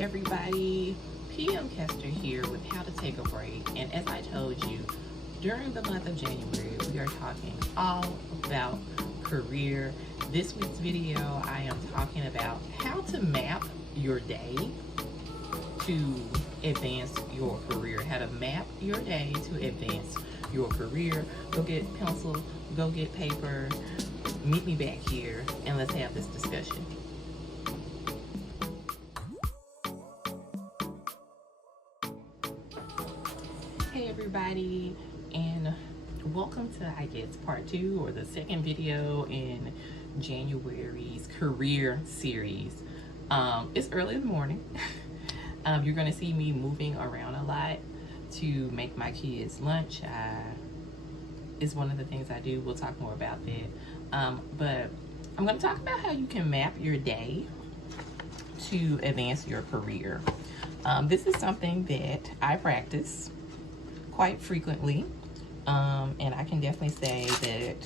everybody, PM Kester here with How to Take a Break. And as I told you, during the month of January, we are talking all about career. This week's video, I am talking about how to map your day to advance your career. How to map your day to advance your career. Go get pencil, go get paper, meet me back here, and let's have this discussion. Hey everybody, and welcome to, I guess, part 2 or the second video in January's career series. It's early in the morning. You're going to see me moving around a lot to make my kids lunch. Is one of the things I do. We'll talk more about that. But I'm going to talk about how you can map your day to advance your career. This is something that I practice quite frequently, and I can definitely say that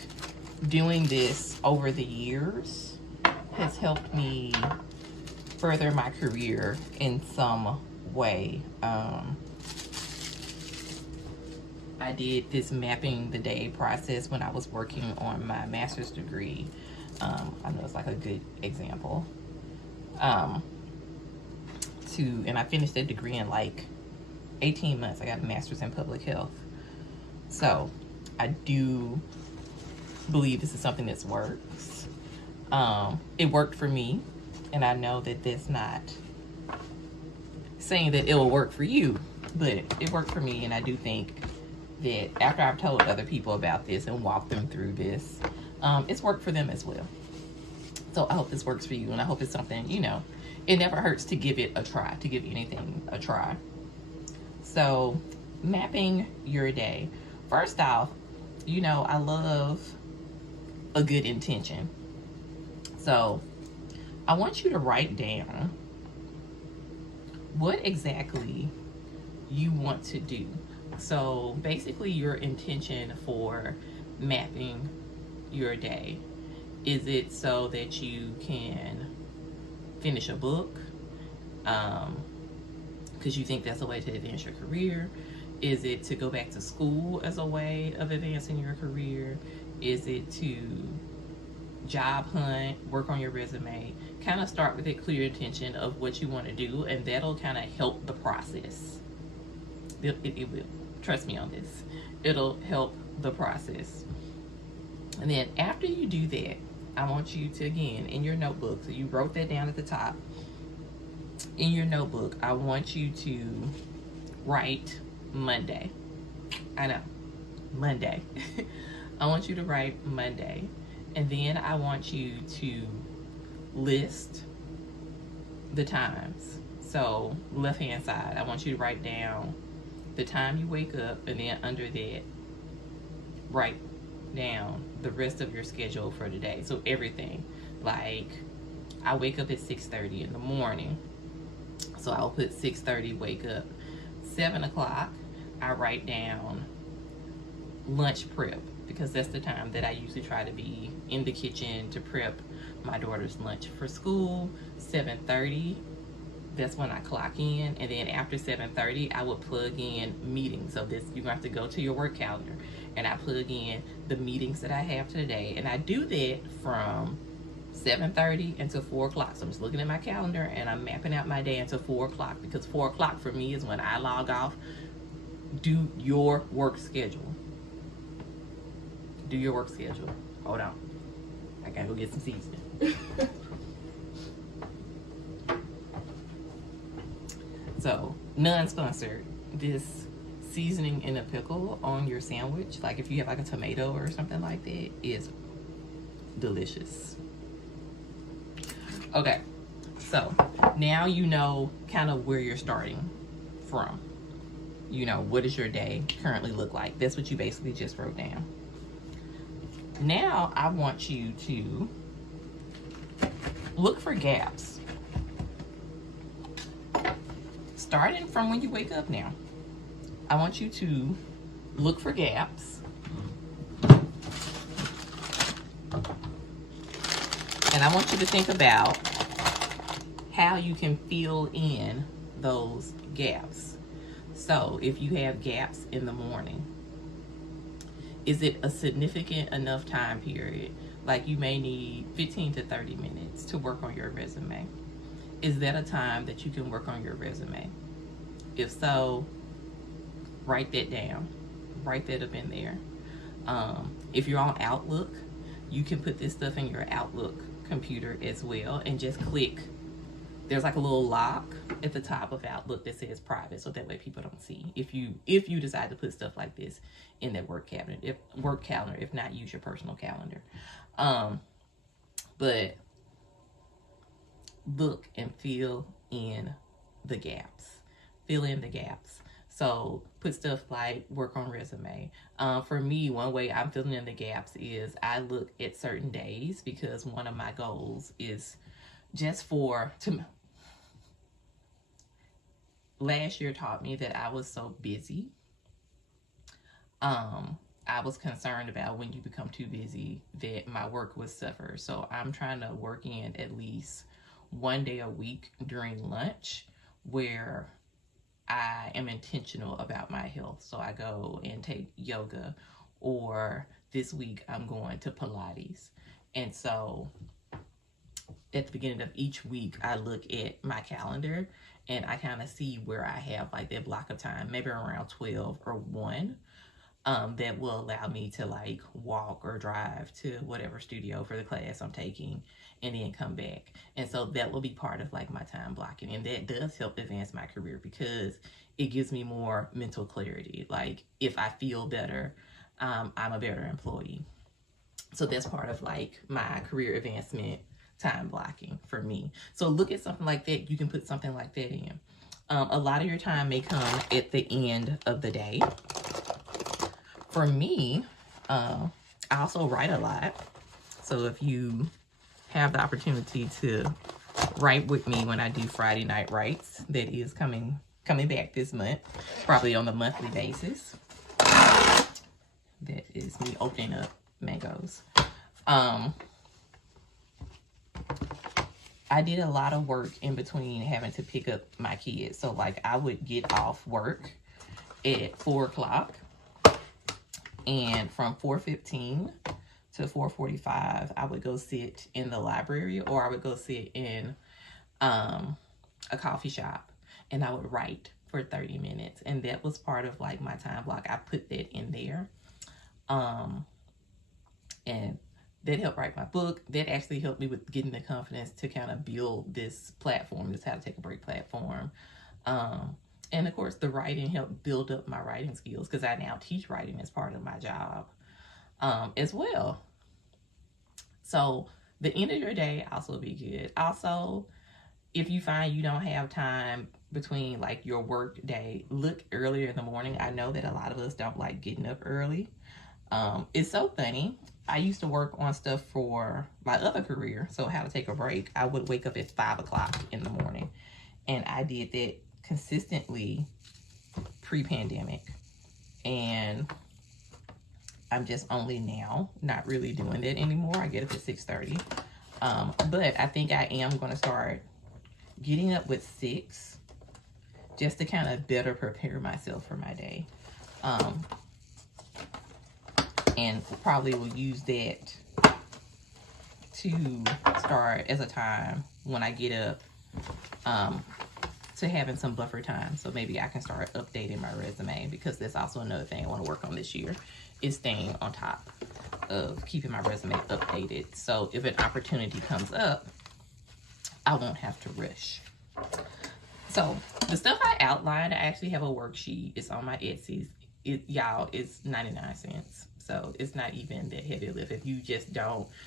doing this over the years has helped me further my career in some way. I did this mapping the day process when I was working on my master's degree. I know it's like a good example. And I finished that degree in like 18 months. I got a master's in public health. So I do believe this is something that works. It worked for me, and I know that that's not saying that it will work for you, but it worked for me, and I do think that after I've told other people about this and walked them through this, it's worked for them as well. So I hope this works for you, and I hope it's something, you know, it never hurts to give it a try, to give anything a try. So mapping your day. First off, you know, I love a good intention. So I want you to write down what exactly you want to do. So basically your intention for mapping your day. Is it so that you can finish a book? Because you think that's a way to advance your career? Is it to go back to school as a way of advancing your career? Is it to job hunt, work on your resume? Kind of start with a clear intention of what you want to do, and that'll kind of help the process. It will. Trust me on this. It'll help the process. And then after you do that, I want you to, again, in your notebook, so you wrote that down at the top. In your notebook, I want you to write Monday. I know, Monday. I want you to write Monday. And then I want you to list the times. So left-hand side, I want you to write down the time you wake up, and then under that, write down the rest of your schedule for the day. So everything, like I wake up at 6:30 in the morning. So I'll put 6:30 wake up. 7 o'clock, I write down lunch prep, because that's the time that I usually try to be in the kitchen to prep my daughter's lunch for school. 7:30, that's when I clock in. And then after 7:30, I would plug in meetings. So this, you have to go to your work calendar, and I plug in the meetings that I have today. And I do that from 7:30 until 4 o'clock. So I'm just looking at my calendar and I'm mapping out my day until 4 o'clock, because 4 o'clock for me is when I log off. Do your work schedule. Do your work schedule. Hold on. I gotta go get some seasoning. So, non-sponsored, this seasoning in a pickle on your sandwich, like if you have like a tomato or something like that, is delicious. Okay, so now you know kind of where you're starting from. You know, what does your day currently look like? That's what you basically just wrote down. Now I want you to look for gaps. Starting from when you wake up now, I want you to look for gaps. And I want you to think about how you can fill in those gaps. So if you have gaps in the morning, is it a significant enough time period? Like you may need 15 to 30 minutes to work on your resume. Is that a time that you can work on your resume? If so, write that down. Write that up in there. If you're on Outlook, you can put this stuff in your Outlook computer as well and just click. There's like a little lock at the top of Outlook that says private, so that way people don't see. If you decide to put stuff like this in their work cabinet, if not, use your personal calendar. But look and fill in the gaps. Fill in the gaps. So put stuff like work on resume. For me, one way I'm filling in the gaps is I look at certain days, because one of my goals is just last year taught me that I was so busy. I was concerned about when you become too busy that my work would suffer. So I'm trying to work in at least one day a week during lunch where I am intentional about my health. So I go and take yoga, or this week I'm going to Pilates. And so at the beginning of each week, I look at my calendar and I kind of see where I have like that block of time, maybe around 12 or 1, that will allow me to like walk or drive to whatever studio for the class I'm taking and then come back. And so that will be part of like my time blocking. And that does help advance my career because it gives me more mental clarity. Like if I feel better, I'm a better employee. So that's part of like my career advancement time blocking for me. So look at something like that. You can put something like that in. A lot of your time may come at the end of the day. For me, I also write a lot. So if you have the opportunity to write with me when I do Friday night writes, that is coming back this month, probably on a monthly basis. That is me opening up mangoes. I did a lot of work in between having to pick up my kids. So like I would get off work at 4 o'clock, and from 4:15 to 4:45, I would go sit in the library, or I would go sit in a coffee shop, and I would write for 30 minutes. And that was part of like my time block. I put that in there. And that helped write my book. That actually helped me with getting the confidence to kind of build this platform, this How to Take a Break platform. And of course, the writing helped build up my writing skills, because I now teach writing as part of my job as well. So the end of your day also be good. Also, if you find you don't have time between like your work day, look earlier in the morning. I know that a lot of us don't like getting up early. It's so funny. I used to work on stuff for my other career, so How to Take a Break. I would wake up at 5 o'clock in the morning, and I did that consistently pre-pandemic. And I'm just only now not really doing that anymore. I get up at 6:30. But I think I am going to start getting up with 6 just to kind of better prepare myself for my day. And probably will use that to start as a time when I get up to having some buffer time. So maybe I can start updating my resume, because that's also another thing I want to work on this year, is staying on top of keeping my resume updated. So if an opportunity comes up, I won't have to rush. So the stuff I outlined, I actually have a worksheet. It's on my Etsy. Y'all, it's 99 cents. So it's not even that heavy lift. If you just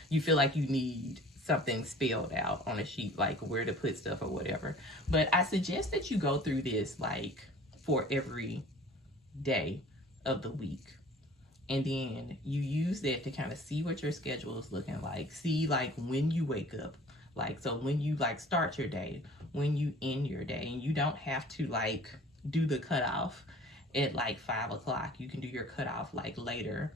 you feel like you need something spelled out on a sheet, like where to put stuff or whatever. But I suggest that you go through this like for every day of the week. And then you use that to kind of see what your schedule is looking like. See like when you wake up. Like, so when you like start your day, when you end your day, and you don't have to like do the cutoff at like 5 o'clock. You can do your cutoff like later.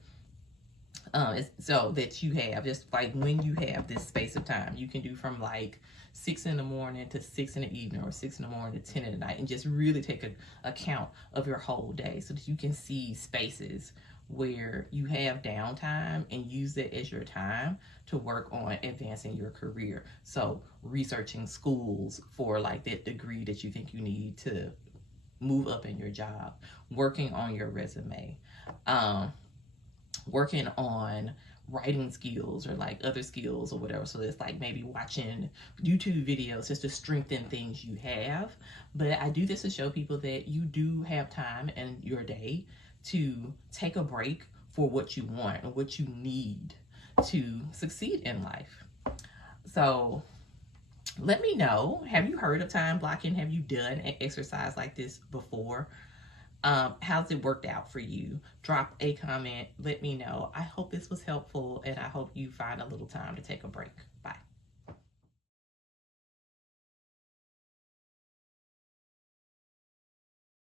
So that you have just like when you have this space of time, you can do from like 6 in the morning to 6 in the evening, or 6 in the morning to 10 in the night, and just really take account of your whole day so that you can see spaces where you have downtime and use it as your time to work on advancing your career. So researching schools for like that degree that you think you need to move up in your job, working on your resume, working on writing skills or like other skills or whatever. So it's like maybe watching YouTube videos just to strengthen things you have. But I do this to show people that you do have time in your day to take a break for what you want and what you need to succeed in life. So let me know, have you heard of time blocking? Have you done an exercise like this before? How's it worked out for you? Drop a comment, let me know. I hope this was helpful, and I hope you find a little time to take a break.